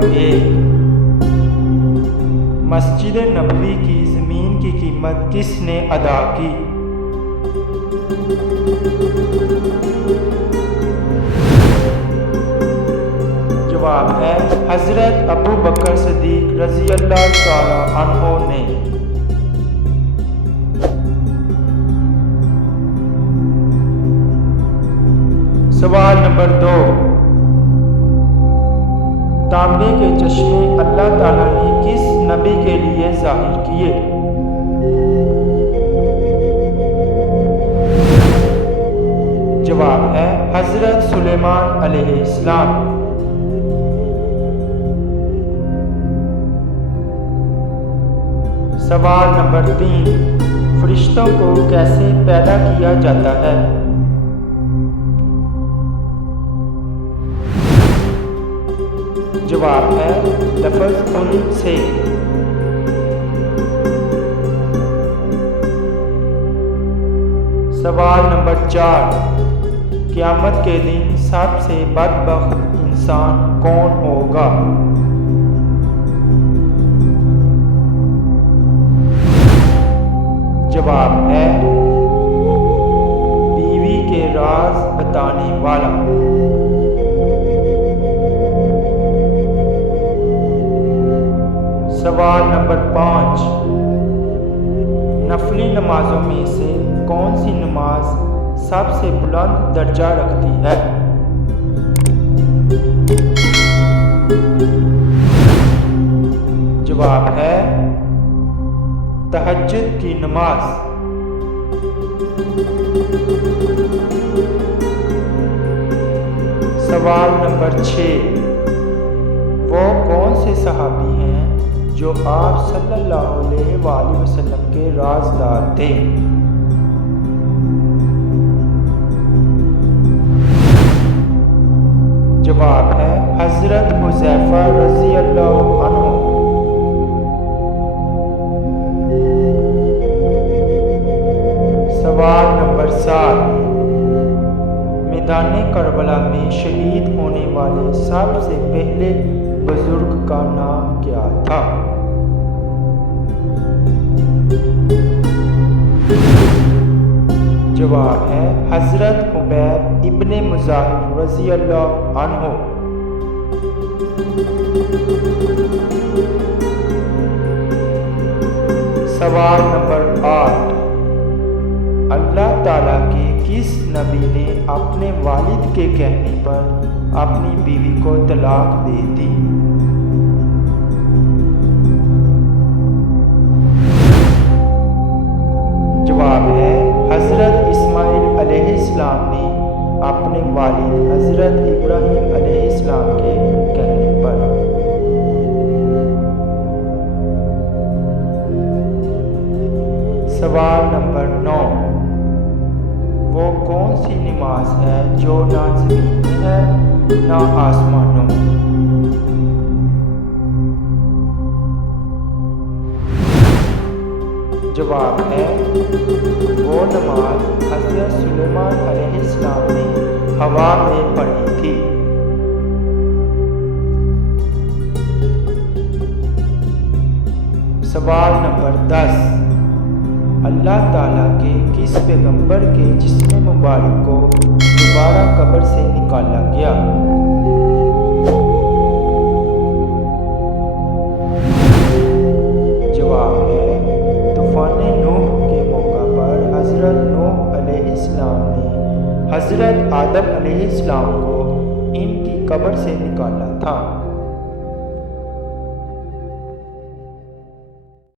1 مسجد نبوی کی زمین کی قیمت کس نے ادا کی؟ جواب ہے حضرت ابو بکر صدیق رضی اللہ تعالی عنہ نے۔ سوال نمبر 2 تانبے کے چشمے اللہ تعالیٰ نے کس نبی کے لیے ظاہر کیے؟ جواب ہے حضرت سلیمان علیہ السلام۔ سوال نمبر 3 فرشتوں کو کیسے پیدا کیا جاتا ہے؟ جواب ہے لفظ کن سے۔ سوال نمبر 4 قیامت کے دن سب سے بدبخت انسان کون ہوگا؟ جواب ہے بیوی کے راز بتانے والا۔ سوال نمبر 5 نفلی نمازوں میں سے کون سی نماز سب سے بلند درجہ رکھتی ہے؟ جواب ہے تہجد کی نماز۔ سوال نمبر 6 وہ کون سے صحابی ہیں جو آپ صلی اللہ علیہ وآلہ وسلم کے رازدار تھے؟ جواب ہے حضرت حذیفہ رضی اللہ عنہ۔ سوال نمبر 7 میدان کربلا میں شہید ہونے والے سب سے پہلے بزرگ کا نام کیا تھا؟ جواب ہے حضرت حبیب ابن مظاہر رضی اللہ عنہ۔ سوال نمبر 8 اللہ تعالیٰ کے کس نبی نے اپنے والد کے کہنے پر اپنی بیوی کو طلاق دے دی؟ جواب ہے حضرت اسماعیل علیہ السلام نے اپنے والد حضرت ابراہیم علیہ السلام کے کہنے پر۔ سوال نمبر 9 وہ کون سی نماز ہے جو نہ زمین میں ہے نہ آسمانوں میں؟ جواب ہے وہ نماز حضرت سلیمان علیہ السلام نے ہوا میں پڑھی تھی۔ سوال نمبر 10 اللہ تعالیٰ کے کس پیغمبر کے جسم مبارک کو دوبارہ قبر سے نکالا گیا؟ جواب ہے طوفان نوح کے موقع پر حضرت نوح علیہ السلام نے حضرت آدم علیہ السلام کو ان کی قبر سے نکالا تھا۔